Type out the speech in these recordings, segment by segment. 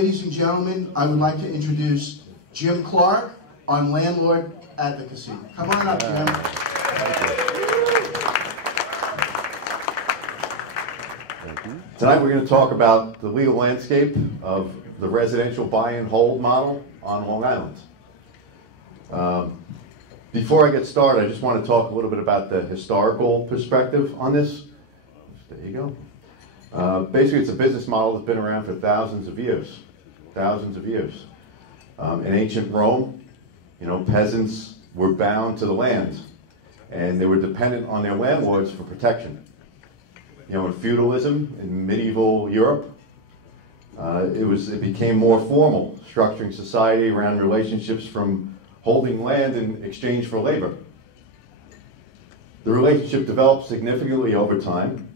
ladies and gentlemen, I would like to introduce Jim Clark on Landlord Advocacy. Come on up, Jim. Tonight we're going to talk about the legal landscape of the residential buy and hold model on Long Island. Before I get started, I just want to talk a little bit about the historical perspective on this. There you go. Basically, it's a business model that's been around for thousands of years. Thousands of years. In ancient Rome, peasants were bound to the land, and they were dependent on their landlords for protection. In feudalism in medieval Europe, it became more formal, structuring society around relationships from holding land in exchange for labor. The relationship developed significantly over time,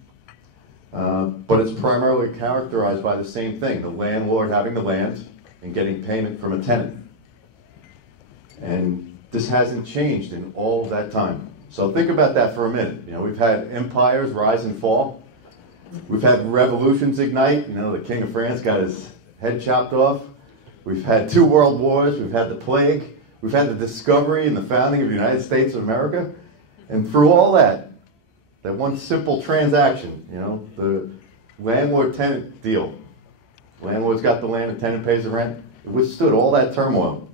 but it's primarily characterized by the same thing, the landlord having the land and getting payment from a tenant. And this hasn't changed in all of that time. So think about that for a minute. We've had empires rise and fall. We've had revolutions ignite. The King of France got his head chopped off. We've had 2 world wars. We've had the plague. We've had the discovery and the founding of the United States of America. And through all that one simple transaction, the landlord-tenant deal. Landlord's got the land and tenant pays the rent. It withstood all that turmoil.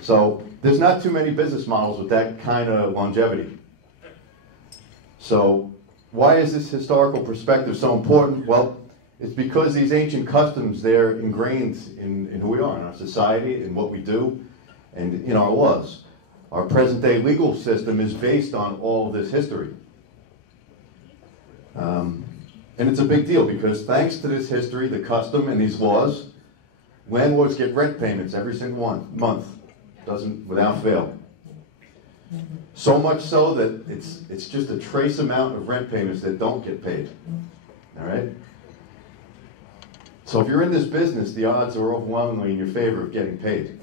So there's not too many business models with that kind of longevity. So why is this historical perspective so important? Well, it's because these ancient customs, they're ingrained in who we are, in our society, in what we do, and in our laws. Our present-day legal system is based on all of this history. And it's a big deal because thanks to this history, the custom, and these laws, landlords get rent payments every single month, without fail. So much so that it's just a trace amount of rent payments that don't get paid. All right? So if you're in this business, the odds are overwhelmingly in your favor of getting paid.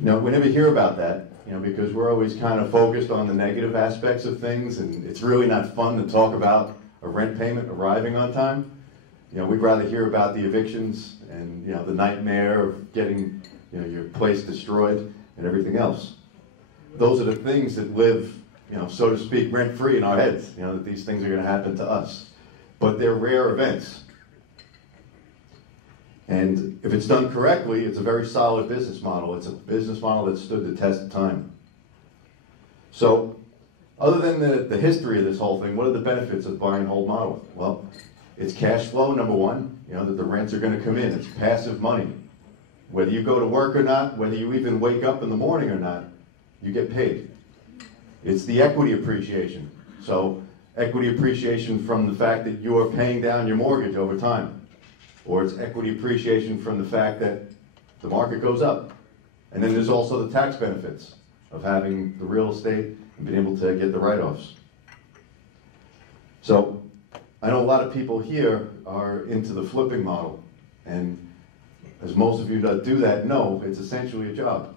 We never hear about that, because we're always kind of focused on the negative aspects of things, and it's really not fun to talk about a rent payment arriving on time. We'd rather hear about the evictions and, the nightmare of getting, your place destroyed and everything else. Those are the things that live, so to speak, rent-free in our heads, that these things are going to happen to us. But they're rare events. And if it's done correctly, it's a very solid business model. It's a business model that stood the test of time. So, other than the history of this whole thing, what are the benefits of the buy and hold model? Well, it's cash flow, number one, that the rents are going to come in. It's passive money. Whether you go to work or not, whether you even wake up in the morning or not, you get paid. It's the equity appreciation. So, equity appreciation from the fact that you are paying down your mortgage over time. Or it's equity appreciation from the fact that the market goes up. And then there's also the tax benefits of having the real estate and being able to get the write-offs. So I know a lot of people here are into the flipping model. And as most of you that do that know, it's essentially a job.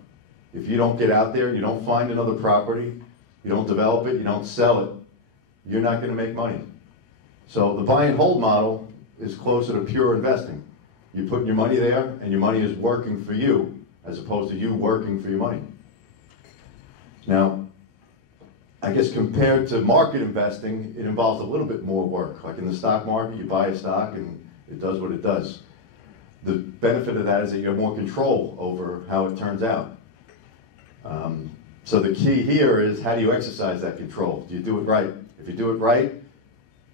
If you don't get out there, you don't find another property, you don't develop it, you don't sell it, you're not going to make money. So the buy and hold model is closer to pure investing. You put your money there, and your money is working for you, as opposed to you working for your money. Now, I guess compared to market investing, it involves a little bit more work. Like in the stock market, you buy a stock and it does what it does. The benefit of that is that you have more control over how it turns out. So the key here is, how do you exercise that control? Do you do it right? If you do it right,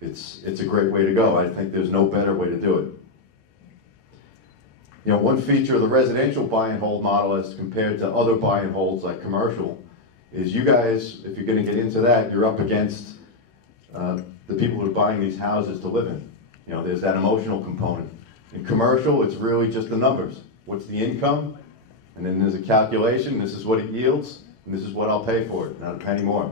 it's a great way to go. I think there's no better way to do it. One feature of the residential buy and hold model as compared to other buy and holds like commercial is you guys, if you're going to get into that, you're up against the people who are buying these houses to live in. There's that emotional component. In commercial, it's really just the numbers. What's the income? And then there's a calculation. This is what it yields, and this is what I'll pay for it, not a penny more.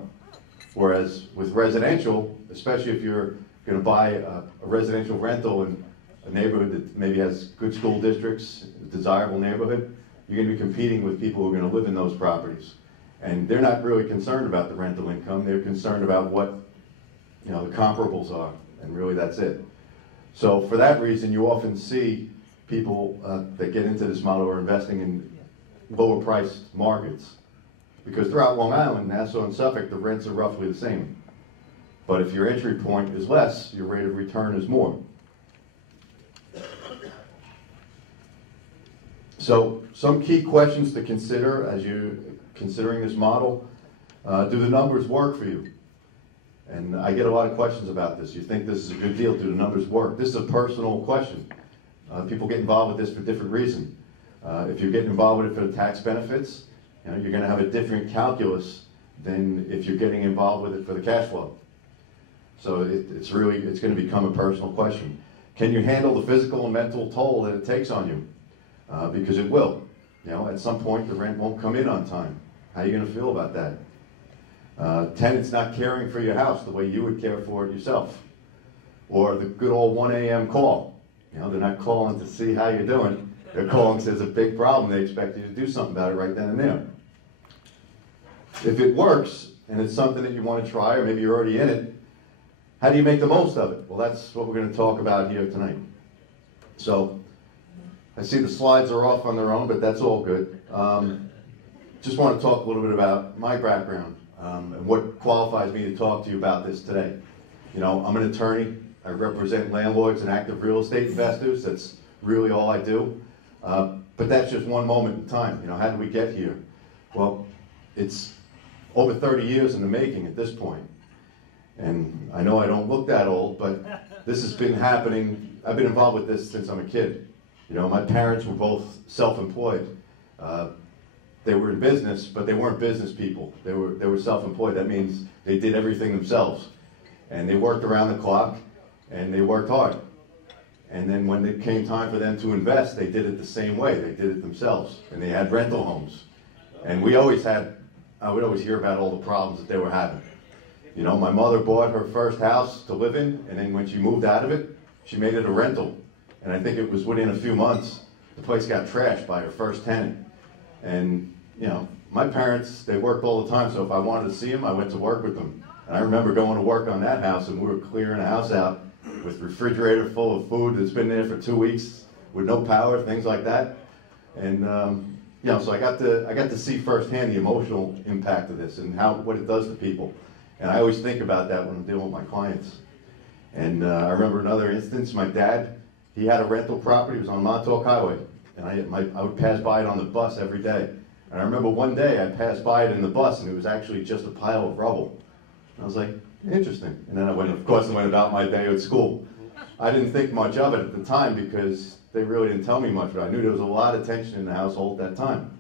Whereas with residential, especially if you're going to buy a residential rental in a neighborhood that maybe has good school districts, a desirable neighborhood, you're going to be competing with people who are going to live in those properties. And they're not really concerned about the rental income. They're concerned about what the comparables are, and really that's it. So for that reason, you often see people that get into this model are investing in lower priced markets. Because throughout Long Island, Nassau and Suffolk, the rents are roughly the same. But if your entry point is less, your rate of return is more. So some key questions to consider as you're considering this model. Do the numbers work for you? And I get a lot of questions about this. You think this is a good deal? Do the numbers work? This is a personal question. People get involved with this for different reasons. If you're getting involved with it for the tax benefits, you know, you're going to have a different calculus than if you're getting involved with it for the cash flow. So it's going to become a personal question. Can you handle the physical and mental toll that it takes on you? Because it will. You know, at some point the rent won't come in on time. How are you going to feel about that? Tenants not caring for your house the way you would care for it yourself. Or the good old 1 a.m. call. You know, they're not calling to see how you're doing. They're calling because there's a big problem. They expect you to do something about it right then and there. If it works, and it's something that you want to try, or maybe you're already in it, how do you make the most of it? Well, that's what we're going to talk about here tonight. So, I see the slides are off on their own, but that's all good. Just want to talk a little bit about my background and what qualifies me to talk to you about this today. You know, I'm an attorney. I represent landlords and active real estate investors. That's really all I do. But that's just one moment in time. You know, how did we get here? Well, it's over 30 years in the making at this point. And I know I don't look that old, but this has been happening. I've been involved with this since I'm a kid. You know, my parents were both self-employed. They were in business, but they weren't business people. They were self-employed. That means they did everything themselves. And they worked around the clock, and they worked hard. And then when it came time for them to invest, they did it the same way. They did it themselves. And they had rental homes. And I would always hear about all the problems that they were having. You know, my mother bought her first house to live in, and then when she moved out of it, she made it a rental. And I think it was within a few months, the place got trashed by her first tenant. And, you know, my parents, they worked all the time, so if I wanted to see them, I went to work with them. And I remember going to work on that house, and we were clearing a house out with refrigerator full of food that's been there for 2 weeks with no power, things like that. And, you know, so I got to see firsthand the emotional impact of this and what it does to people. And I always think about that when I'm dealing with my clients. And I remember another instance, my dad, he had a rental property. It was on Montauk Highway. And I would pass by it on the bus every day. And I remember one day I passed by it in the bus, and it was actually just a pile of rubble. And I was like, interesting. And then I went about my day at school. I didn't think much of it at the time because they really didn't tell me much, but I knew there was a lot of tension in the household at that time.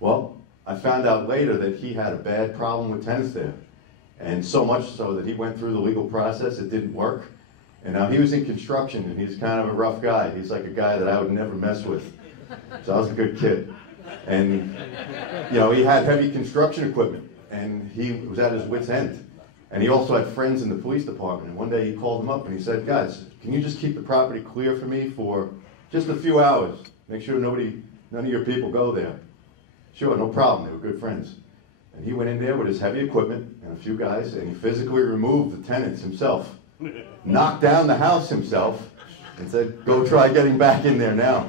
Well, I found out later that he had a bad problem with tenants there. And so much so that he went through the legal process, it didn't work. And now he was in construction, and he's kind of a rough guy. He's like a guy that I would never mess with. So I was a good kid. And, you know, he had heavy construction equipment, and he was at his wit's end. And he also had friends in the police department. And one day he called them up, and he said, guys, can you just keep the property clear for me for just a few hours? Make sure none of your people go there. Sure, no problem. They were good friends. And he went in there with his heavy equipment and a few guys, and he physically removed the tenants himself, knocked down the house himself, and said, go try getting back in there now.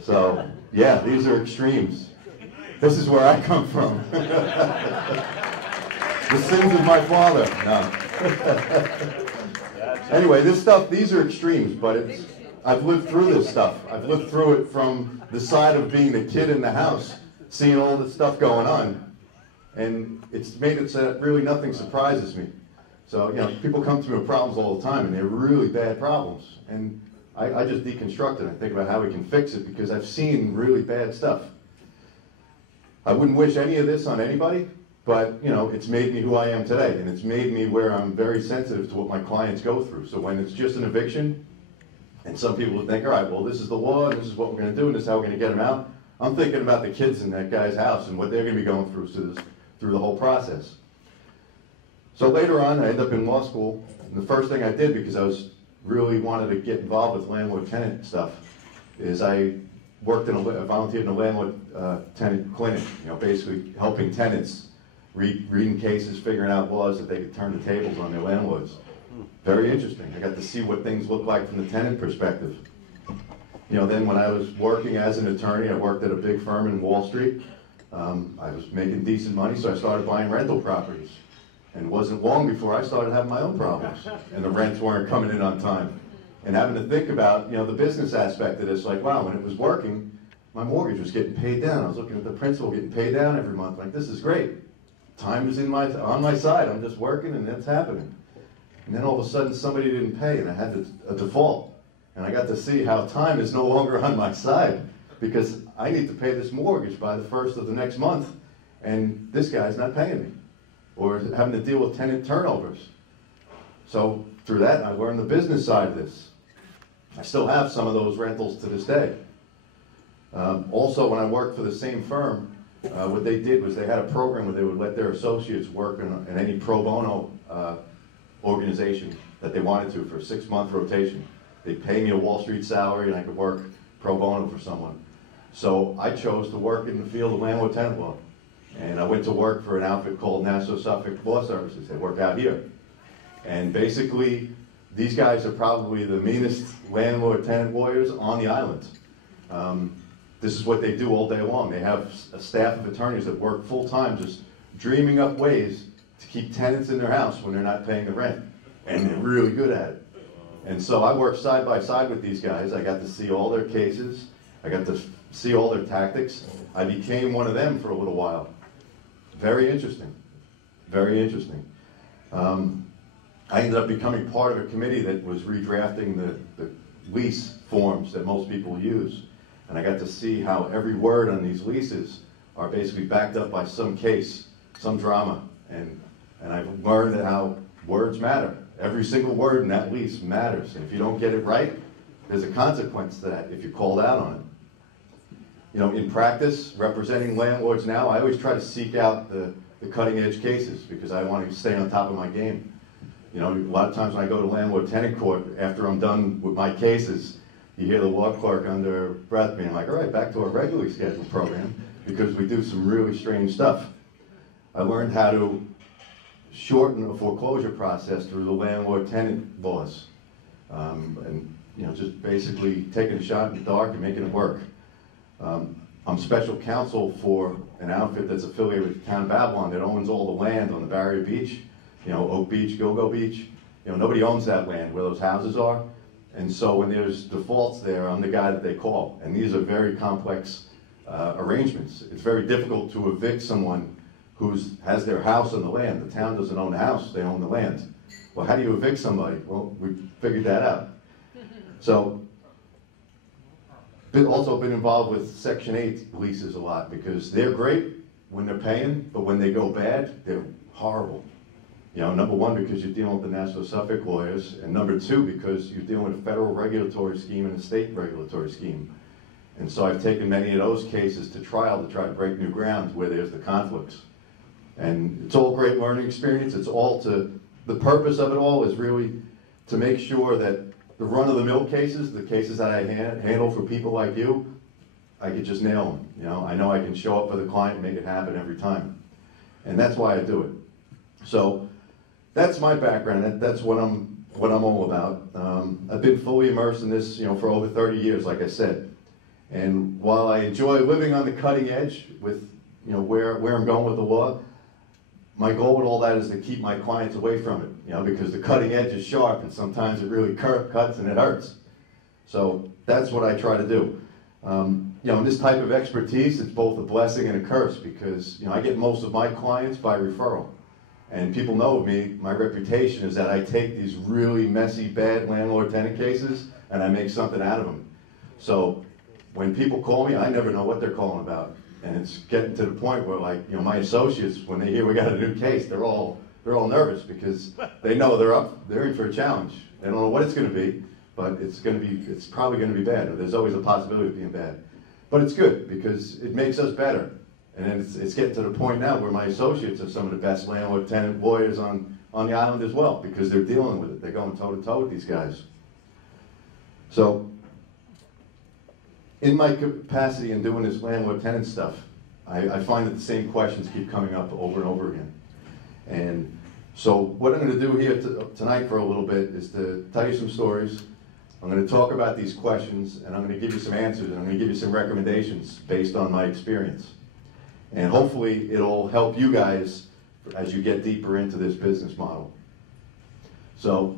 So, yeah, these are extremes. This is where I come from. The sins of my father. No. Anyway, these are extremes, but I've lived through this stuff. I've lived through it from the side of being the kid in the house, seeing all this stuff going on, and it's made it so that really nothing surprises me. So, you know, people come to me with problems all the time, and they're really bad problems, and I just deconstruct it and think about how we can fix it because I've seen really bad stuff. I wouldn't wish any of this on anybody, but, you know, it's made me who I am today, and it's made me where I'm very sensitive to what my clients go through. So when it's just an eviction, and some people would think, all right, well, this is the law, and this is what we're going to do, and this is how we're going to get them out. I'm thinking about the kids in that guy's house and what they're going to be going through through the whole process. So later on, I ended up in law school, and the first thing I did, because I really wanted to get involved with landlord-tenant stuff, is I volunteered in a landlord-tenant clinic, you know, basically helping tenants, reading cases, figuring out laws that they could turn the tables on their landlords. Very interesting. I got to see what things look like from the tenant perspective. Then when I was working as an attorney, I worked at a big firm in Wall Street. I was making decent money, so I started buying rental properties. And it wasn't long before I started having my own problems, and the rents weren't coming in on time. And having to think about, the business aspect of this, like, wow, when it was working, my mortgage was getting paid down. I was looking at the principal getting paid down every month, like, this is great. Time is on my side. I'm just working, and that's happening. And then all of a sudden, somebody didn't pay, and I had a default. And I got to see how time is no longer on my side, because I need to pay this mortgage by the 1st of the next month, and this guy's not paying me, or having to deal with tenant turnovers. So through that, I learned the business side of this. I still have some of those rentals to this day. Also, when I worked for the same firm, what they did was they had a program where they would let their associates work in any pro bono organization that they wanted to for a 6-month rotation. They'd pay me a Wall Street salary and I could work pro bono for someone. So I chose to work in the field of landlord tenant law. And I went to work for an outfit called Nassau, Suffolk Law Services. They work out here. And basically, these guys are probably the meanest landlord tenant lawyers on the island. This is what they do all day long. They have a staff of attorneys that work full time just dreaming up ways to keep tenants in their house when they're not paying the rent. And they're really good at it. And so I worked side by side with these guys. I got to see all their cases. I got to see all their tactics. I became one of them for a little while. Very interesting. Very interesting. I ended up becoming part of a committee that was redrafting the lease forms that most people use. And I got to see how every word on these leases are basically backed up by some case, some drama. And I've learned how words matter. Every single word in that lease matters. And if you don't get it right, there's a consequence to that if you're called out on it. In practice, representing landlords now, I always try to seek out the cutting edge cases because I want to stay on top of my game. A lot of times when I go to landlord tenant court, after I'm done with my cases, you hear the law clerk under breath being like, all right, back to our regularly scheduled program, because we do some really strange stuff. I learned how to shorten a foreclosure process through the landlord tenant laws. And just basically taking a shot in the dark and making it work. I'm special counsel for an outfit that's affiliated with the town of Babylon that owns all the land on the Barrier Beach, Oak Beach, Go-Go Beach. Nobody owns that land where those houses are. And so when there's defaults there, I'm the guy that they call. And these are very complex arrangements. It's very difficult to evict someone who has their house on the land. The town doesn't own the house, they own the land. Well, how do you evict somebody? Well, we figured that out. So, also been involved with Section 8 leases a lot because they're great when they're paying, but when they go bad, they're horrible. Number one, because you're dealing with the Nassau Suffolk lawyers, and number two, because you're dealing with a federal regulatory scheme and a state regulatory scheme. And so I've taken many of those cases to trial to try to break new ground where there's the conflicts. And it's all a great learning experience. The purpose of it all is really to make sure that the run-of-the-mill cases, the cases that I handle for people like you, I could just nail them. I know I can show up for the client and make it happen every time. And that's why I do it. So that's my background. That's what I'm all about. I've been fully immersed in this, for over 30 years, like I said. And while I enjoy living on the cutting edge with, where I'm going with the law, my goal with all that is to keep my clients away from it, because the cutting edge is sharp and sometimes it really cuts and it hurts. So that's what I try to do. In this type of expertise, it's both a blessing and a curse because, I get most of my clients by referral. And people know of me, my reputation is that I take these really messy, bad landlord-tenant cases and I make something out of them. So when people call me, I never know what they're calling about. And it's getting to the point where, my associates, when they hear we got a new case, they're all nervous because they know they're in for a challenge. They don't know what it's going to be, but it's probably going to be bad. Or there's always a possibility of being bad. But it's good because it makes us better. And then it's getting to the point now where my associates are some of the best landlord-tenant lawyers on the island as well because they're dealing with it. They're going toe-to-toe with these guys. So, in my capacity in doing this landlord-tenant stuff, I find that the same questions keep coming up over and over again. And so what I'm going to do here tonight for a little bit is to tell you some stories, I'm going to talk about these questions, and I'm going to give you some answers, and I'm going to give you some recommendations based on my experience. And hopefully it'll help you guys as you get deeper into this business model. So,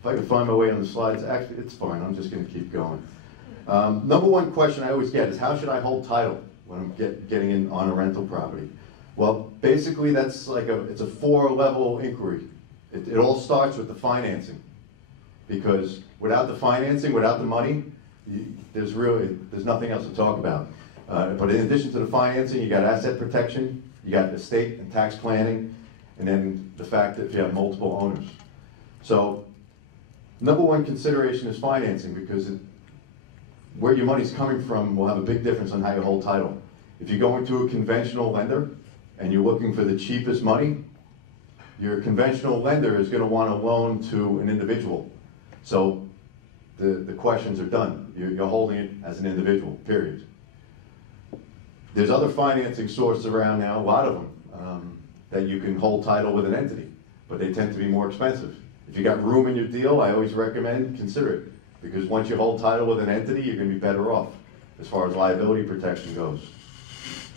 if I can find my way on the slides, actually it's fine, I'm just going to keep going. Number one question I always get is, how should I hold title when I'm getting in on a rental property? Well, basically that's like it's a 4-level inquiry. It all starts with the financing, because without the financing, without the money, there's nothing else to talk about. But in addition to the financing, you got asset protection, you got estate and tax planning, and then the fact that you have multiple owners. So, number one consideration is financing, because where your money's coming from will have a big difference on how you hold title. If you're going to a conventional lender and you're looking for the cheapest money, your conventional lender is going to want a loan to an individual. So the questions are done. You're holding it as an individual, period. There's other financing sources around now, a lot of them, that you can hold title with an entity, but they tend to be more expensive. If you got room in your deal, I always recommend consider it, because once you hold title with an entity, you're going to be better off as far as liability protection goes.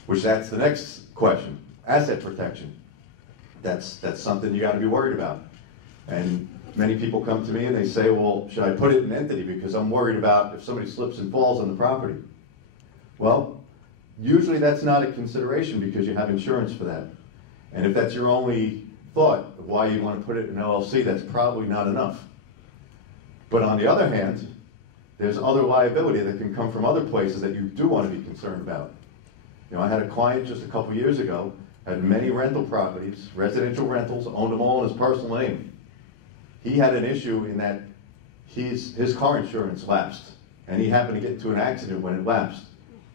Which that's the next question, asset protection. That's something you got to be worried about. And many people come to me and they say, well, should I put it in entity because I'm worried about if somebody slips and falls on the property? Well, usually that's not a consideration because you have insurance for that. And if that's your only thought of why you want to put it in LLC, that's probably not enough. But on the other hand, there's other liability that can come from other places that you do want to be concerned about. You know, I had a client just a couple years ago, had many rental properties, residential rentals, owned them all in his personal name. He had an issue in that his car insurance lapsed, and he happened to get into an accident when it lapsed.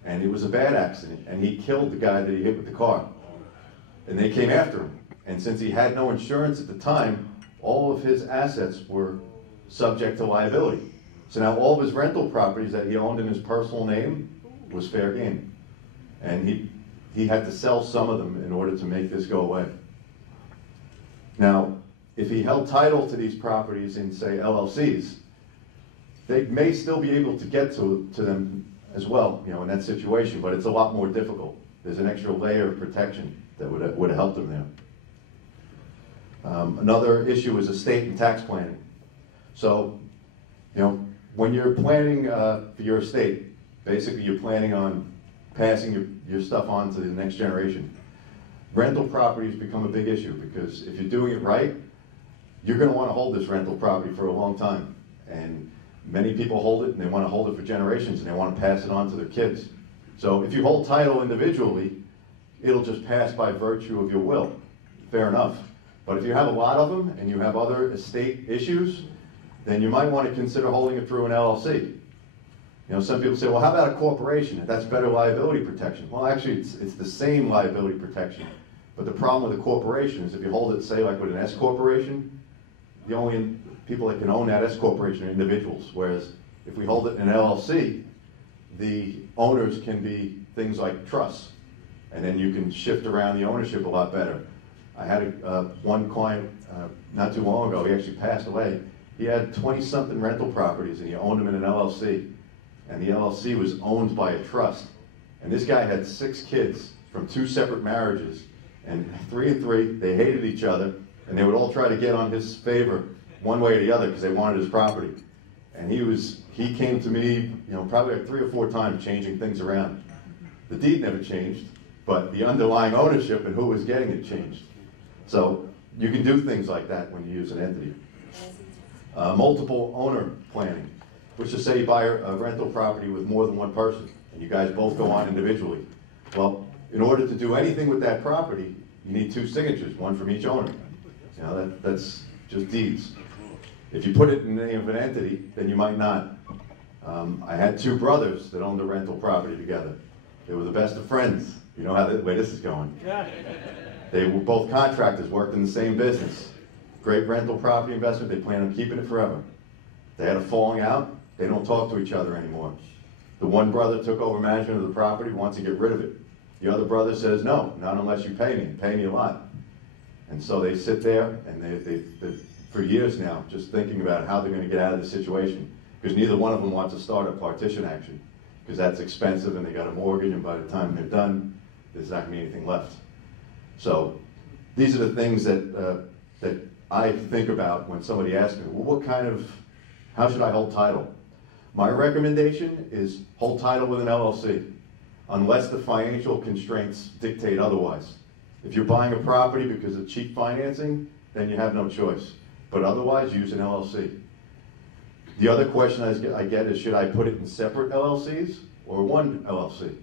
And it was a bad accident, and he killed the guy that he hit with the car. And they came after him. And since he had no insurance at the time, all of his assets were subject to liability. So now all of his rental properties that he owned in his personal name was fair game. And he had to sell some of them in order to make this go away. Now, if he held title to these properties in, say, LLCs, they may still be able to get to them as well, you know, in that situation, but it's a lot more difficult. There's an extra layer of protection that would have helped him there. Another issue is estate and tax planning. So, you know, when you're planning for your estate, basically you're planning on passing your stuff on to the next generation. Rental properties become a big issue because if you're doing it right, you're going to want to hold this rental property for a long time. And many people hold it and they want to hold it for generations and they want to pass it on to their kids. So if you hold title individually, it'll just pass by virtue of your will. Fair enough. But if you have a lot of them and you have other estate issues, then you might want to consider holding it through an LLC. You know, some people say, well, how about a corporation? That's better liability protection. Well, actually, it's the same liability protection. But the problem with a corporation is if you hold it, say, like with an S corporation, the only people that can own that S corporation are individuals. Whereas if we hold it in an LLC, the owners can be things like trusts. And then you can shift around the ownership a lot better. I had one client not too long ago, he actually passed away. He had 20-something rental properties and he owned them in an LLC. And the LLC was owned by a trust. And this guy had 6 kids from 2 separate marriages. And 3 and 3, they hated each other. And they would all try to get on his favor one way or the other because they wanted his property. And he came to me, you know, probably like 3 or 4 times changing things around. The deed never changed, but the underlying ownership and who was getting it changed. So you can do things like that when you use an entity. Multiple owner planning, which is say you buy a rental property with more than one person and you guys both go on individually. Well, in order to do anything with that property, you need 2 signatures, one from each owner. You know, that's just deeds. If you put it in the name of an entity, then you might not. I had 2 brothers that owned a rental property together. They were the best of friends. You know where this is going. They were both contractors, worked in the same business. Great rental property investment, they plan on keeping it forever. They had a falling out, they don't talk to each other anymore. The one brother took over management of the property, wants to get rid of it. The other brother says, no, not unless you pay me a lot. And so they sit there, and for years now, just thinking about how they're going to get out of the situation, because neither one of them wants to start a partition action, because that's expensive and they got a mortgage, and by the time they're done, there's not going to be anything left. So these are the things that I think about when somebody asks me, well, how should I hold title? My recommendation is hold title with an LLC, unless the financial constraints dictate otherwise. If you're buying a property because of cheap financing, then you have no choice. But otherwise, use an LLC. The other question I get is, should I put it in separate LLCs or one LLC?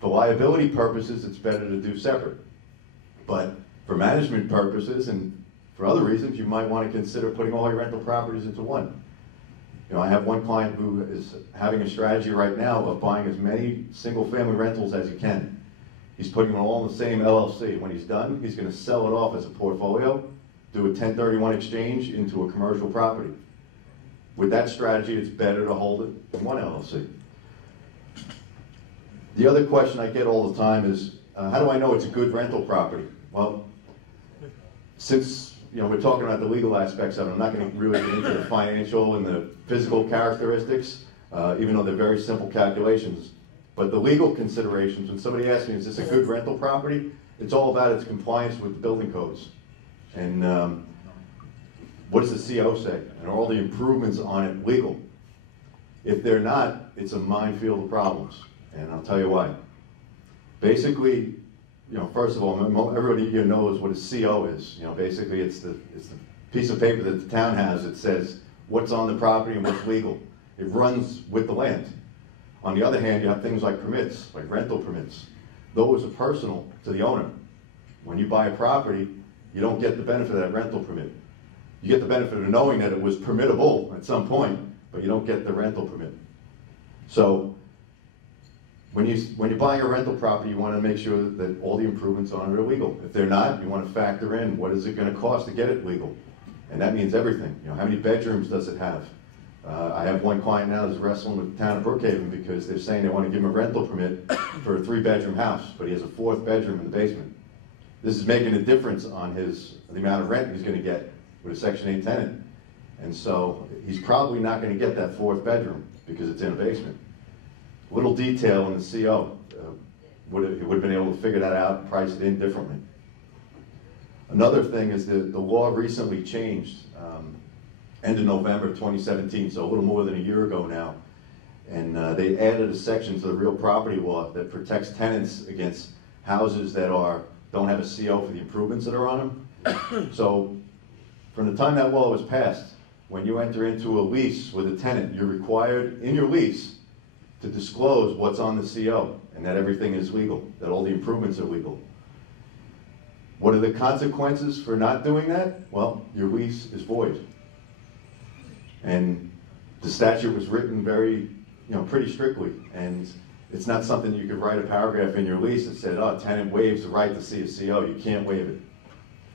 For liability purposes, it's better to do separate. But for management purposes and for other reasons, you might want to consider putting all your rental properties into one. You know, I have one client who is having a strategy right now of buying as many single-family rentals as he can. He's putting them all in the same LLC. When he's done, he's going to sell it off as a portfolio, do a 1031 exchange into a commercial property. With that strategy, it's better to hold it in one LLC. The other question I get all the time is, how do I know it's a good rental property? Well, since we're talking about the legal aspects of it, I'm not going to really get into the financial and the physical characteristics, even though they're very simple calculations. But the legal considerations, when somebody asks me, is this a good rental property? It's all about its compliance with the building codes. And what does the CO say? And are all the improvements on it legal? If they're not, it's a minefield of problems. And I'll tell you why. Basically, first of all, everybody here knows what a CO is. Basically it's the piece of paper that the town has that says what's on the property and what's legal. It runs with the land. On the other hand, you have things like permits, like rental permits. Those are personal to the owner. When you buy a property, you don't get the benefit of that rental permit. You get the benefit of knowing that it was permittable at some point, but you don't get the rental permit. So when you're buying a rental property, you want to make sure that all the improvements on it are legal. If they're not, you want to factor in what is it going to cost to get it legal. And that means everything. How many bedrooms does it have? I have one client now that's wrestling with the town of Brookhaven because they're saying they want to give him a rental permit for a 3-bedroom house, but he has a 4th bedroom in the basement. This is making a difference on the amount of rent he's going to get with a Section 8 tenant. And so he's probably not going to get that 4th bedroom because it's in a basement. Little detail in the CO, he would have been able to figure that out and price it in differently. Another thing is that the law recently changed, end of November 2017, so a little more than a year ago now. And they added a section to the real property law that protects tenants against houses that don't have a CO for the improvements that are on them. So from the time that law was passed, when you enter into a lease with a tenant, you're required in your lease to disclose what's on the CO and that everything is legal, that all the improvements are legal. What are the consequences for not doing that? Well, your lease is void. And the statute was written pretty strictly, and it's not something you could write a paragraph in your lease that said, oh, tenant waives the right to see a CO. You can't waive it.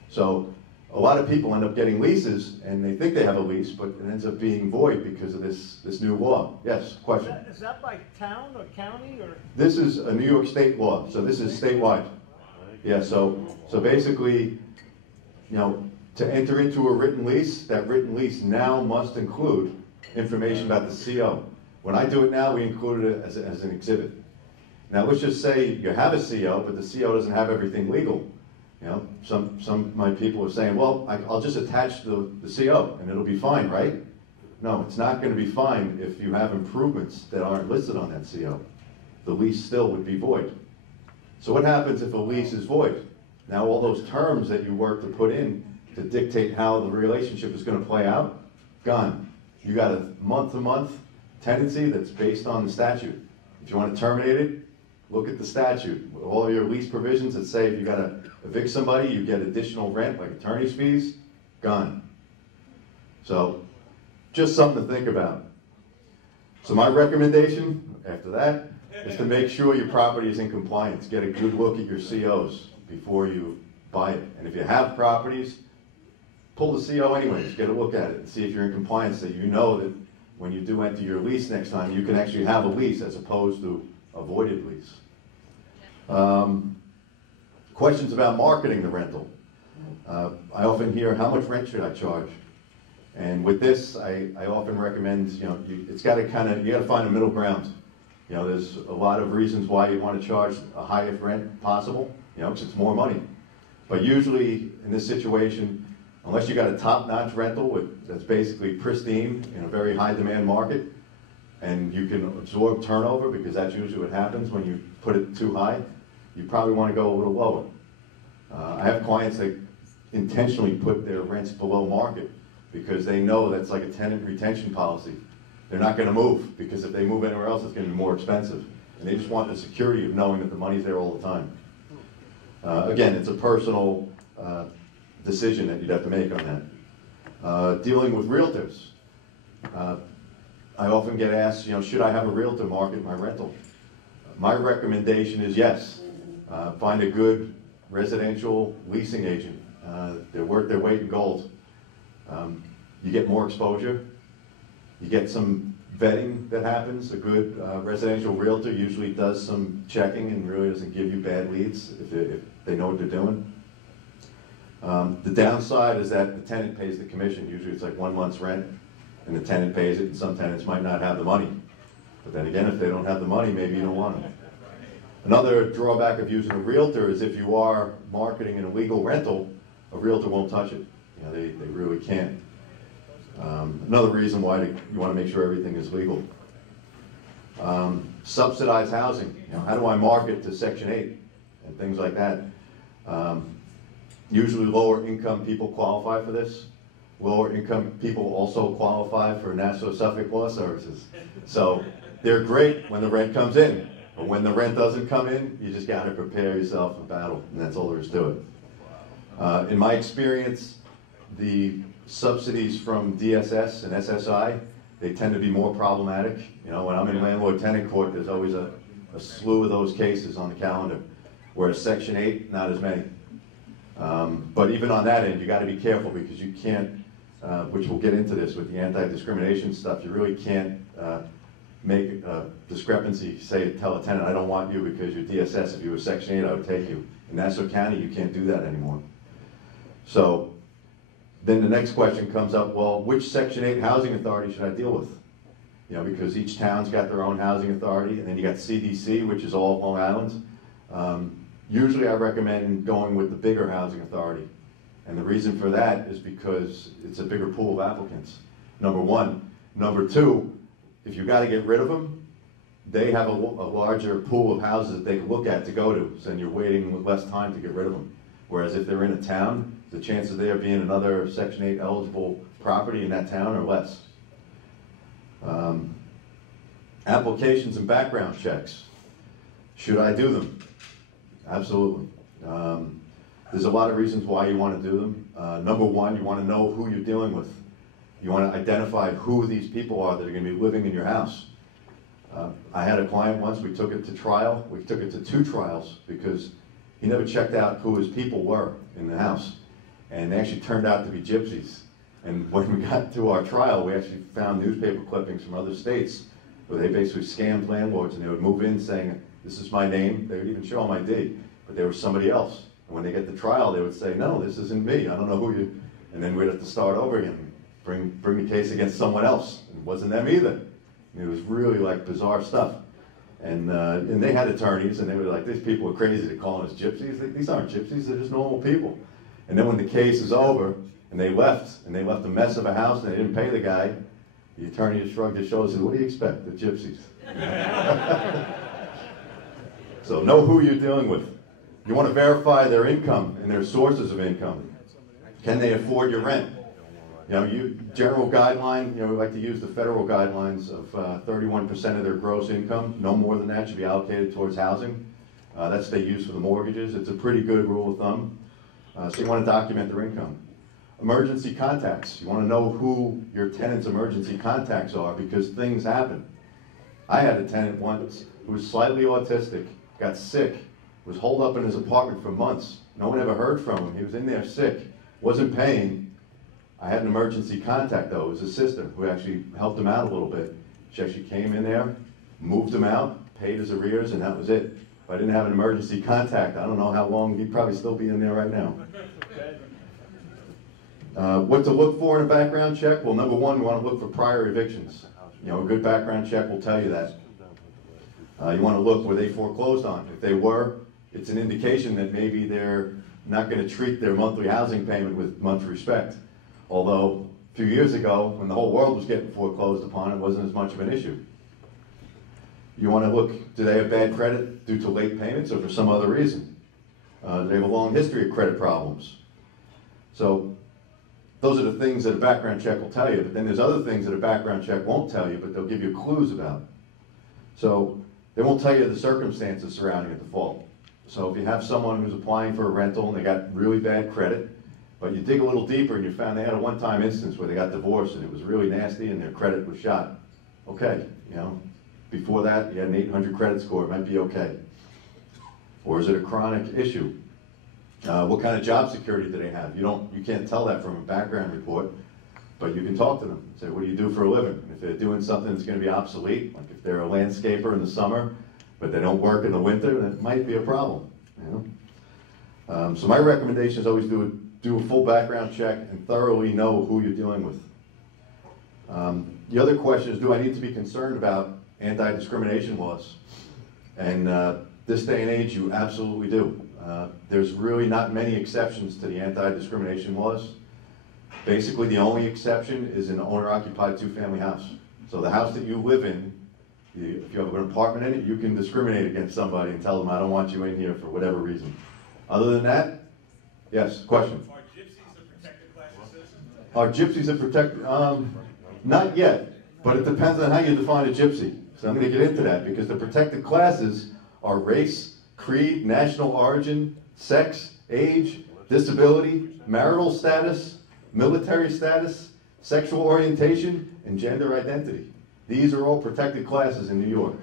So a lot of people end up getting leases, and they think they have a lease, but it ends up being void because of this new law. Yes, question? Is that by town or county? Or? This is a New York State law, so this is statewide. Yeah, so basically, to enter into a written lease, that written lease now must include information about the CO. When I do it now, we include it as an exhibit. Now let's just say you have a CO, but the CO doesn't have everything legal. Some of my people are saying, well, I'll just attach the CO and it'll be fine, right? No, it's not going to be fine if you have improvements that aren't listed on that CO. The lease still would be void. So what happens if a lease is void? Now all those terms that you work to put in to dictate how the relationship is going to play out, gone. You got a month-to-month tenancy that's based on the statute. If you want to terminate it, look at the statute. All of your lease provisions that say if you got to evict somebody, you get additional rent, like attorney's fees, gone. So, just something to think about. So my recommendation, after that, is to make sure your property is in compliance. Get a good look at your COs before you buy it. And if you have properties, pull the CO anyways, get a look at it and see if you're in compliance, so you know that when you do enter your lease next time, you can actually have a lease as opposed to a voided lease. Questions about marketing the rental. I often hear, how much rent should I charge? And with this, I often recommend, it's got to you got to find a middle ground. There's a lot of reasons why you want to charge a highest rent possible, because it's more money. But usually in this situation, unless you got a top-notch rental that's basically pristine in a very high demand market, and you can absorb turnover, because that's usually what happens when you put it too high, you probably want to go a little lower. I have clients that intentionally put their rents below market because they know that's like a tenant retention policy. They're not going to move, because if they move anywhere else, it's going to be more expensive. And they just want the security of knowing that the money's there all the time. Again, it's a personal decision that you'd have to make on that. Dealing with realtors. I often get asked, should I have a realtor market my rental? My recommendation is yes. Find a good residential leasing agent. They're worth their weight in gold. You get more exposure. You get some vetting that happens. A good residential realtor usually does some checking and really doesn't give you bad leads if they know what they're doing. The downside is that the tenant pays the commission. Usually it's like 1 month's rent, and the tenant pays it, and some tenants might not have the money. But then again, if they don't have the money, maybe you don't want them. Another drawback of using a realtor is if you are marketing an illegal rental, a realtor won't touch it. They really can't. Another reason why you want to make sure everything is legal. Subsidized housing. How do I market to Section 8 and things like that? Usually lower income people qualify for this. Lower income people also qualify for Nassau, Suffolk law services. So they're great when the rent comes in, but when the rent doesn't come in, you just got to prepare yourself for battle, and that's all there is to it. In my experience, the subsidies from DSS and SSI, they tend to be more problematic. When I'm in landlord-tenant court, there's always a slew of those cases on the calendar, whereas Section 8, not as many. But even on that end, you got to be careful, because you can't, which we'll get into this with the anti-discrimination stuff, you really can't make a discrepancy, tell a tenant, I don't want you because you're DSS. If you were Section 8, I would take you. In Nassau County, you can't do that anymore. So then the next question comes up, well, which Section 8 housing authority should I deal with? Because each town's got their own housing authority, and then you got CDC, which is all of Long Island. Usually I recommend going with the bigger housing authority. And the reason for that is because it's a bigger pool of applicants, number one. Number two, if you got to get rid of them, they have a larger pool of houses that they can look at to go to, so then you're waiting with less time to get rid of them. Whereas if they're in a town, the chances of there being another Section 8 eligible property in that town are less. Applications and background checks. Should I do them? Absolutely. There's a lot of reasons why you want to do them. Number one, you want to know who you're dealing with. You want to identify who these people are that are going to be living in your house. I had a client once, we took it to trial. We took it to 2 trials because he never checked out who his people were in the house. And they actually turned out to be gypsies. And when we got to our trial, we actually found newspaper clippings from other states where they basically scammed landlords, and they would move in saying, this is my name. They would even show them ID, but they were somebody else. And when they get to trial, they would say, no, this isn't me. I don't know who you, and then we'd have to start over again, bring the case against someone else. It wasn't them either. It was really like bizarre stuff. And they had attorneys, and they were like, these people are crazy. They're calling us gypsies. These aren't gypsies, they're just normal people. And then when the case is over, and they left a mess of a house, and they didn't pay the guy, the attorney just shrugged his shoulders and said, what do you expect? They're gypsies. So know who you're dealing with. You want to verify their income and their sources of income. Can they afford your rent? General guideline, we like to use the federal guidelines of 31% of their gross income. No more than that should be allocated towards housing. That's what they use for the mortgages. It's a pretty good rule of thumb. So you want to document their income. Emergency contacts. You want to know who your tenant's emergency contacts are, because things happen. I had a tenant once who was slightly autistic, got sick, was holed up in his apartment for months. No one ever heard from him. He was in there sick, wasn't paying. I had an emergency contact though. It was his sister who actually helped him out a little bit. She actually came in there, moved him out, paid his arrears, and that was it. If I didn't have an emergency contact, I don't know how long, he'd probably still be in there right now. What to look for in a background check? Well, number one, you want to look for prior evictions. You know, a good background check will tell you that. You want to look, were they foreclosed on? If they were, it's an indication that maybe they're not going to treat their monthly housing payment with much respect. Although, a few years ago, when the whole world was getting foreclosed upon, it wasn't as much of an issue. You want to look, do they have bad credit due to late payments or for some other reason? Do they have a long history of credit problems? So, those are the things that a background check will tell you, but then there's other things that a background check won't tell you, but they'll give you clues about. So, they won't tell you the circumstances surrounding a default. So if you have someone who's applying for a rental and they got really bad credit, but you dig a little deeper and you found they had a one-time instance where they got divorced and it was really nasty and their credit was shot. Okay, you know, before that you had an 800 credit score, it might be okay. Or is it a chronic issue? What kind of job security do they have? You can't tell that from a background report, but you can talk to them. Say, what do you do for a living? And if they're doing something that's going to be obsolete, like if they're a landscaper in the summer, but they don't work in the winter, that might be a problem. You know? So my recommendation is always do a full background check and thoroughly know who you're dealing with. The other question is, do I need to be concerned about anti-discrimination laws? And this day and age, you absolutely do. There's really not many exceptions to the anti-discrimination laws. Basically, the only exception is an owner-occupied two-family house. So the house that you live in, if you have an apartment in it, you can discriminate against somebody and tell them, I don't want you in here for whatever reason. Other than that, yes, question? Are gypsies a protected class of citizens? Are gypsies a protected? Not yet, but it depends on how you define a gypsy. So I'm going to get into that because the protected classes are race, creed, national origin, sex, age, disability, marital status, military status, sexual orientation, and gender identity. These are all protected classes in New York.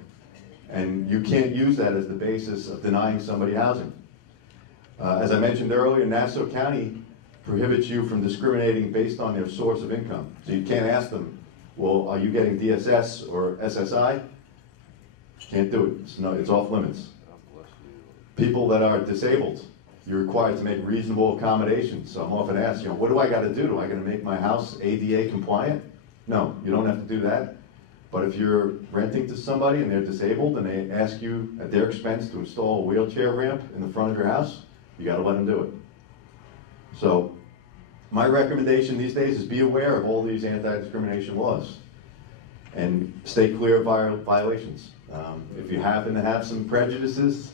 And you can't use that as the basis of denying somebody housing. As I mentioned earlier, Nassau County prohibits you from discriminating based on their source of income. So you can't ask them, well, are you getting DSS or SSI? Can't do it. It's off limits. People that are disabled, you're required to make reasonable accommodations. So I'm often asked, you know, what do I got to do? Do I got to make my house ADA compliant? No, you don't have to do that. But if you're renting to somebody and they're disabled and they ask you at their expense to install a wheelchair ramp in the front of your house, you got to let them do it. So my recommendation these days is be aware of all these anti-discrimination laws and stay clear of violations. If you happen to have some prejudices,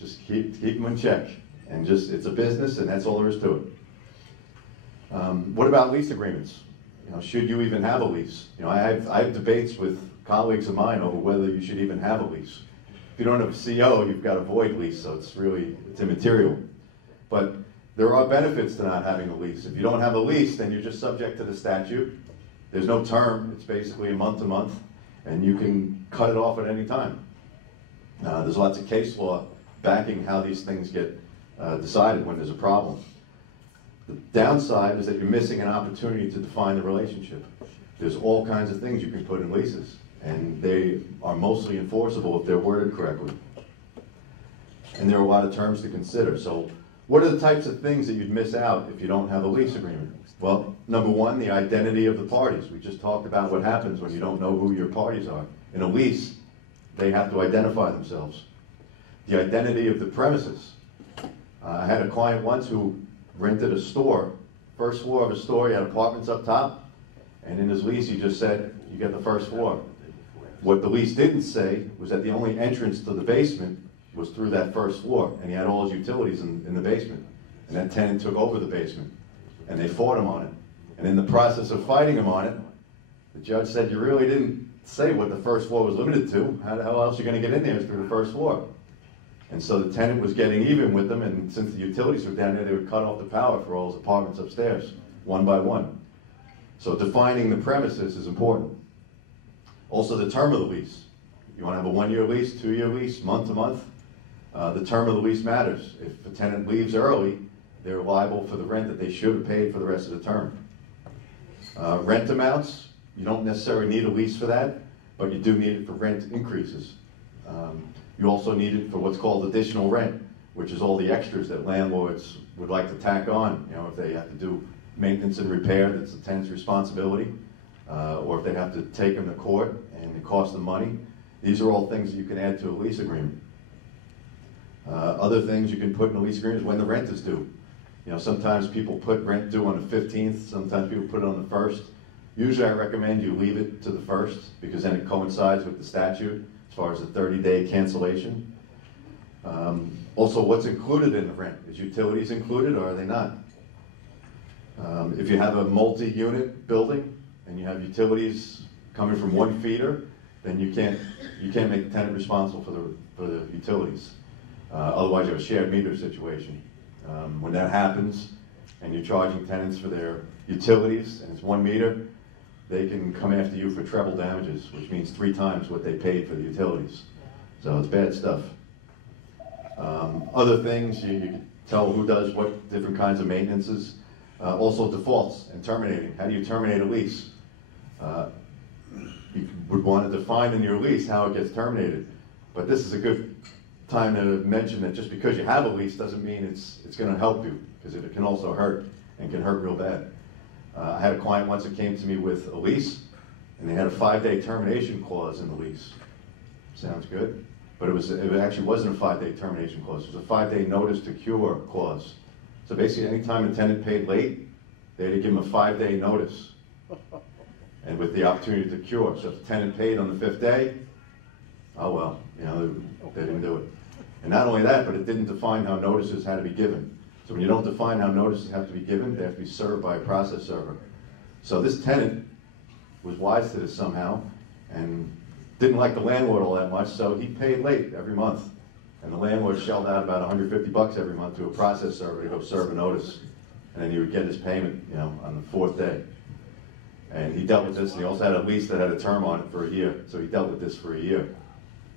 just keep them in check. And it's a business, and that's all there is to it. What about lease agreements? You know, should you even have a lease? You know, I have debates with colleagues of mine over whether you should even have a lease. If you don't have a CO, you've got a void lease, so it's immaterial. But there are benefits to not having a lease. If you don't have a lease, then you're just subject to the statute. There's no term. It's basically a month to month, and you can cut it off at any time. There's lots of case law backing how these things get decided when there's a problem. The downside is that you're missing an opportunity to define the relationship. There's all kinds of things you can put in leases, and they are mostly enforceable if they're worded correctly. And there are a lot of terms to consider. So what are the types of things that you'd miss out if you don't have a lease agreement? Well, number one, the identity of the parties. We just talked about what happens when you don't know who your parties are. In a lease, they have to identify themselves. The identity of the premises. I had a client once who rented a store, first floor of a store, he had apartments up top, and in his lease he just said, you get the first floor. What the lease didn't say was that the only entrance to the basement was through that first floor, and he had all his utilities in the basement. And that tenant took over the basement, and they fought him on it. And in the process of fighting him on it, the judge said, you really didn't say what the first floor was limited to. How the hell else are you going to get in there is through the first floor? And so the tenant was getting even with them, and since the utilities were down there, they would cut off the power for all his apartments upstairs, one by one. So defining the premises is important. Also the term of the lease. You want to have a 1-year lease, 2-year lease, month to month? The term of the lease matters. If the tenant leaves early, they're liable for the rent that they should have paid for the rest of the term. Rent amounts, you don't necessarily need a lease for that, but you do need it for rent increases. You also need it for what's called additional rent, which is all the extras that landlords would like to tack on, you know, if they have to do maintenance and repair that's the tenant's responsibility, or if they have to take them to court and it costs them money. These are all things that you can add to a lease agreement. Other things you can put in a lease agreement is when the rent is due. You know, sometimes people put rent due on the 15th, sometimes people put it on the 1st. Usually I recommend you leave it to the 1st because then it coincides with the statute as far as the 30-day cancellation. Also, what's included in the rent? Is utilities included or are they not? If you have a multi-unit building and you have utilities coming from one feeder, then you can't make the tenant responsible for the utilities. Otherwise, you have a shared meter situation. When that happens and you're charging tenants for their utilities and it's 1 meter, they can come after you for treble damages, which means 3 times what they paid for the utilities. So it's bad stuff. Other things, you can tell who does what different kinds of maintenances. Also defaults and terminating. How do you terminate a lease? You would want to define in your lease how it gets terminated. But this is a good time to mention that just because you have a lease doesn't mean it's going to help you, because it can also hurt and can hurt real bad. I had a client once that came to me with a lease, and they had a 5-day termination clause in the lease. Sounds good, but it actually wasn't a 5-day termination clause. It was a 5-day notice to cure clause. So basically, anytime a tenant paid late, they had to give them a 5-day notice, and with the opportunity to cure. So if the tenant paid on the 5th day, oh well, you know, they didn't do it. And not only that, but it didn't define how notices had to be given. So when you don't define how notices have to be given, they have to be served by a process server. So this tenant was wise to this somehow and didn't like the landlord all that much, so he paid late every month. And the landlord shelled out about $150 every month to a process server to go serve a notice. And then he would get his payment, you know, on the 4th day. And he dealt with this, and he also had a lease that had a term on it for a year. So he dealt with this for a year.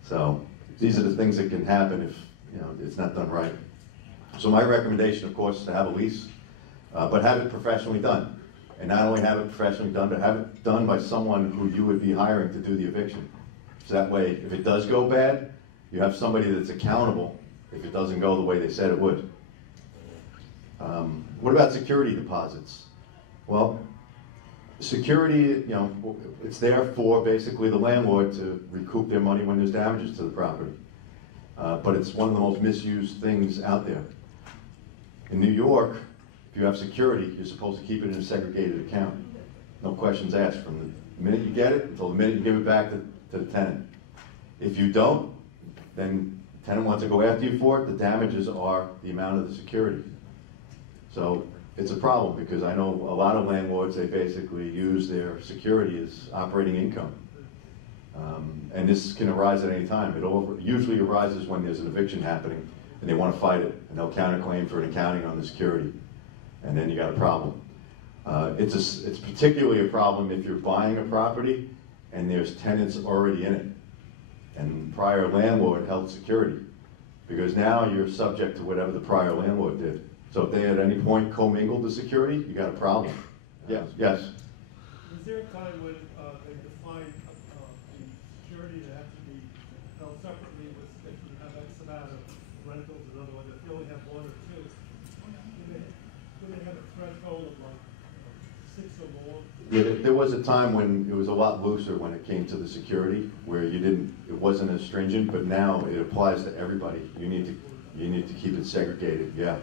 So these are the things that can happen if, you know, it's not done right. So my recommendation, of course, is to have a lease, but have it professionally done. And not only have it professionally done, but have it done by someone who you would be hiring to do the eviction. So that way, if it does go bad, you have somebody that's accountable if it doesn't go the way they said it would. What about security deposits? Well, security, you know, it's there for basically the landlord to recoup their money when there's damages to the property. But it's one of the most misused things out there. In New York, if you have security, you're supposed to keep it in a segregated account. No questions asked from the minute you get it until the minute you give it back to the tenant. If you don't, then the tenant wants to go after you for it. The damages are the amount of the security. So it's a problem because I know a lot of landlords, they basically use their security as operating income. And this can arise at any time. It usually arises when there's an eviction happening and they want to fight it, and they'll counterclaim for an accounting on the security, and then you got a problem. It's particularly a problem if you're buying a property and there's tenants already in it, and the prior landlord held security, because now you're subject to whatever the prior landlord did. So if they at any point commingled the security, you got a problem. Yes, yes. Is there a time when they define the security that has to be held separately with, if you have X amount of rentals, in other words, if you only have 1 or 2, do they have a threshold of like 6 or more? Yeah, there was a time when it was a lot looser when it came to the security, where it wasn't as stringent, but now it applies to everybody. You need to keep it segregated, yeah.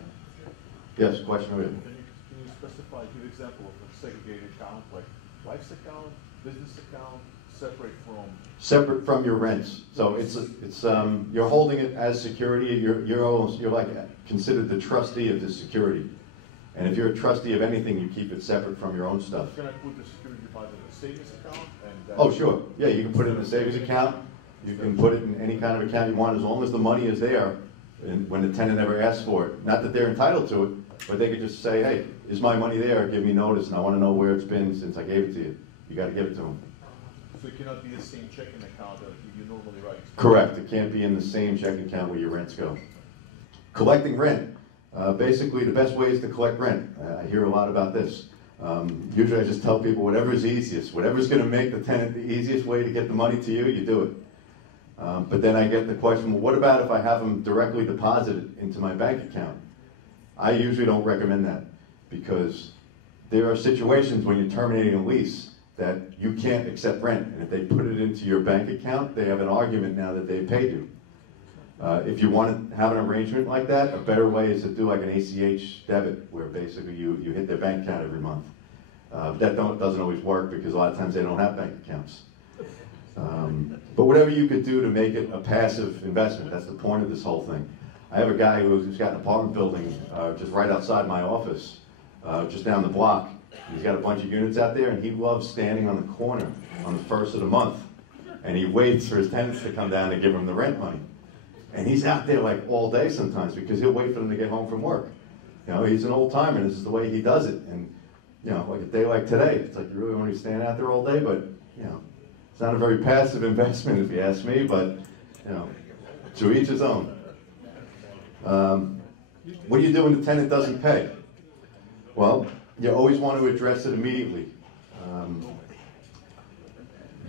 Yes, question over here. Can you specify, give an example of a segregated account, like wife's account, business account, separate from your rents? So it's you're holding it as security. You're like considered the trustee of the security. And if you're a trustee of anything, you keep it separate from your own stuff. Can I put the security deposit in a savings account? Oh, sure. Yeah, you can put it in a savings account. You can put it in any kind of account you want, as long as the money is there. And when the tenant ever asks for it, not that they're entitled to it, but they could just say, hey, is my money there? Give me notice, and I want to know where it's been since I gave it to you. You got to give it to them. So it cannot be the same checking account that you normally write? Correct. It can't be in the same checking account where your rents go. Collecting rent. Basically, the best way is to collect rent. I hear a lot about this. Usually I just tell people whatever's easiest. Whatever's going to make the tenant the easiest way to get the money to you, you do it. But then I get the question, well, what about if I have them directly deposited into my bank account? I usually don't recommend that, because there are situations when you're terminating a lease that you can't accept rent, and if they put it into your bank account, they have an argument now that they paid you. If you want to have an arrangement like that, a better way is to do like an ACH debit, where basically you hit their bank account every month. That doesn't always work because a lot of times they don't have bank accounts. But whatever you could do to make it a passive investment, that's the point of this whole thing. I have a guy who's got an apartment building just right outside my office, just down the block. He's got a bunch of units out there, and he loves standing on the corner on the first of the month, and he waits for his tenants to come down and give him the rent money. And he's out there like all day sometimes because he'll wait for them to get home from work. You know, he's an old timer, and this is the way he does it. And you know, like a day like today, it's like you really want to stand out there all day, but you know, it's not a very passive investment if you ask me, but you know, to each his own. What do you do when the tenant doesn't pay? Well, you always want to address it immediately.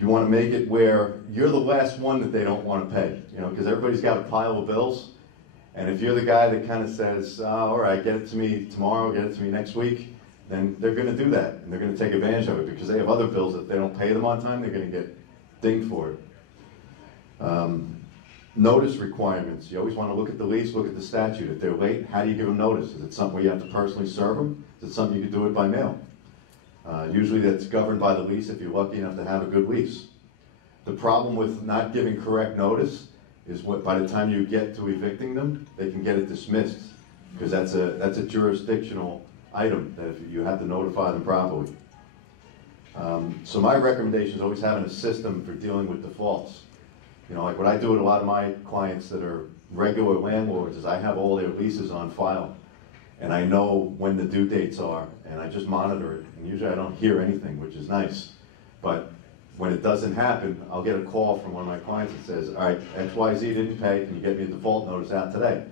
You want to make it where you're the last one that they don't want to pay, you know, because everybody's got a pile of bills, and if you're the guy that kind of says, oh, all right, get it to me tomorrow, get it to me next week, then they're going to do that, and they're going to take advantage of it because they have other bills that if they don't pay them on time, they're going to get dinged for it. Notice requirements. You always want to look at the lease, look at the statute. If they're late, how do you give them notice? Is it something where you have to personally serve them? Is it something you can do it by mail? Usually that's governed by the lease if you're lucky enough to have a good lease. The problem with not giving correct notice is by the time you get to evicting them, they can get it dismissed because that's a jurisdictional item that if you have to notify them properly. So my recommendation is always having a system for dealing with defaults. You know, like what I do with a lot of my clients that are regular landlords is I have all their leases on file, and I know when the due dates are, and I just monitor it. And usually I don't hear anything, which is nice. But when it doesn't happen, I'll get a call from one of my clients that says, all right, XYZ didn't pay, can you get me a default notice out today?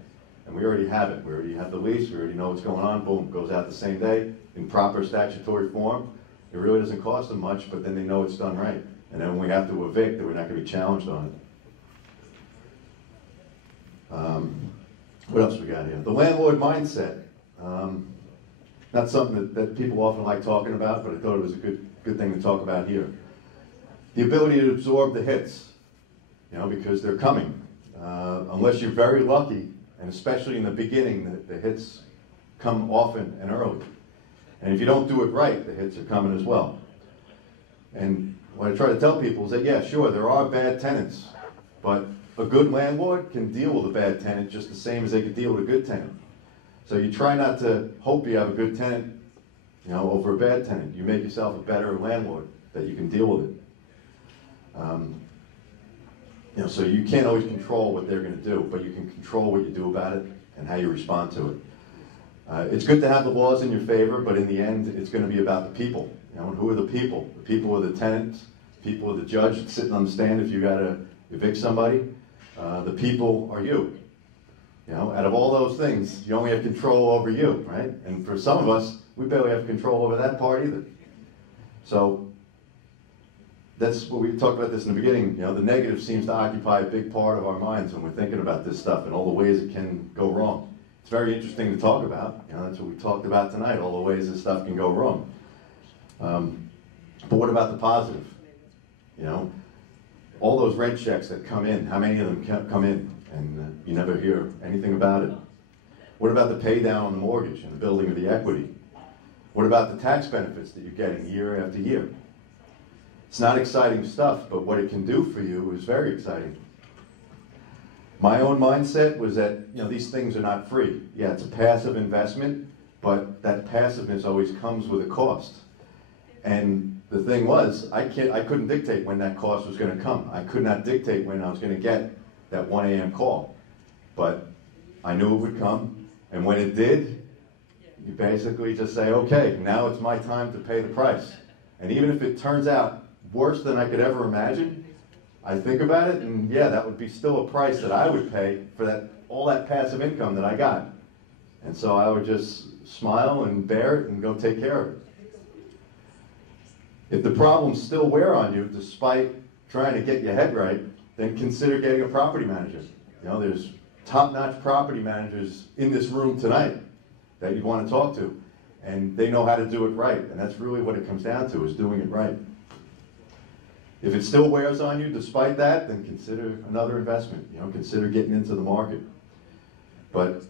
And we already have it. We already have the lease, we already know what's going on, boom, goes out the same day in proper statutory form. It really doesn't cost them much, but then they know it's done right. And then when we have to evict, then we're not going to be challenged on it. What else we got here? The landlord mindset. Not something that people often like talking about, but I thought it was a good thing to talk about here. The ability to absorb the hits, you know, because they're coming. Unless you're very lucky, and especially in the beginning, the hits come often and early. And if you don't do it right, the hits are coming as well. And what I try to tell people is that, yeah, sure, there are bad tenants, but a good landlord can deal with a bad tenant just the same as they could deal with a good tenant. So you try not to hope you have a good tenant, you know, over a bad tenant. You make yourself a better landlord that you can deal with it. You know, so you can't always control what they're going to do, but you can control what you do about it and how you respond to it. It's good to have the laws in your favor, but in the end, it's going to be about the people. You know, and who are the people? The people are the tenants. People are the judge that's sitting on the stand if you got to evict somebody. The people are you. You know, out of all those things, you only have control over you, right? And for some of us, we barely have control over that part either. So that's what we talked about this in the beginning. You know, the negative seems to occupy a big part of our minds when we're thinking about this stuff and all the ways it can go wrong. It's very interesting to talk about. You know, that's what we talked about tonight, all the ways this stuff can go wrong. But what about the positive? You know, all those rent checks that come in, how many of them come in and you never hear anything about it? What about the pay down on the mortgage and the building of the equity? What about the tax benefits that you're getting year after year? It's not exciting stuff, but what it can do for you is very exciting. My own mindset was that, you know, these things are not free. Yeah, it's a passive investment, but that passiveness always comes with a cost. And the thing was, I couldn't dictate when that cost was going to come. I could not dictate when I was going to get that 1 a.m. call. But I knew it would come, and when it did, you basically just say, okay, now it's my time to pay the price. And even if it turns out worse than I could ever imagine, I think about it, and yeah, that would be still a price that I would pay for all that passive income that I got. And so I would just smile and bear it and go take care of it. If the problems still wear on you, despite trying to get your head right, then consider getting a property manager. You know, there's top-notch property managers in this room tonight that you'd want to talk to. and they know how to do it right, and that's really what it comes down to, is doing it right. If it still wears on you despite that, then consider another investment, consider getting into the market. But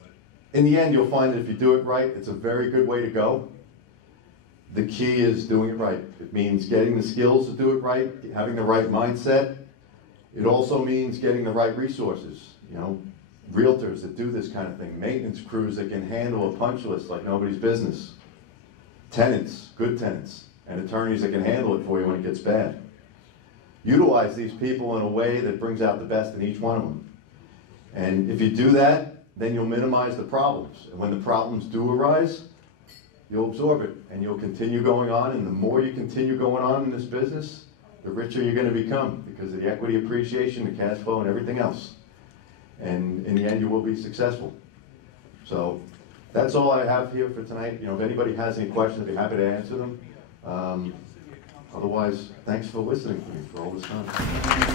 in the end, you'll find that if you do it right, it's a very good way to go. The key is doing it right. It means getting the skills to do it right, having the right mindset. It also means getting the right resources, realtors that do this kind of thing, maintenance crews that can handle a punch list like nobody's business, tenants, good tenants, and attorneys that can handle it for you when it gets bad. Utilize these people in a way that brings out the best in each one of them. And if you do that, then you'll minimize the problems. And when the problems do arise, you'll absorb it and you'll continue going on. And the more you continue going on in this business, the richer you're going to become because of the equity appreciation, the cash flow, and everything else. And in the end, you will be successful. So that's all I have here for tonight. If anybody has any questions, I'd be happy to answer them. Otherwise, thanks for listening to me for all this time.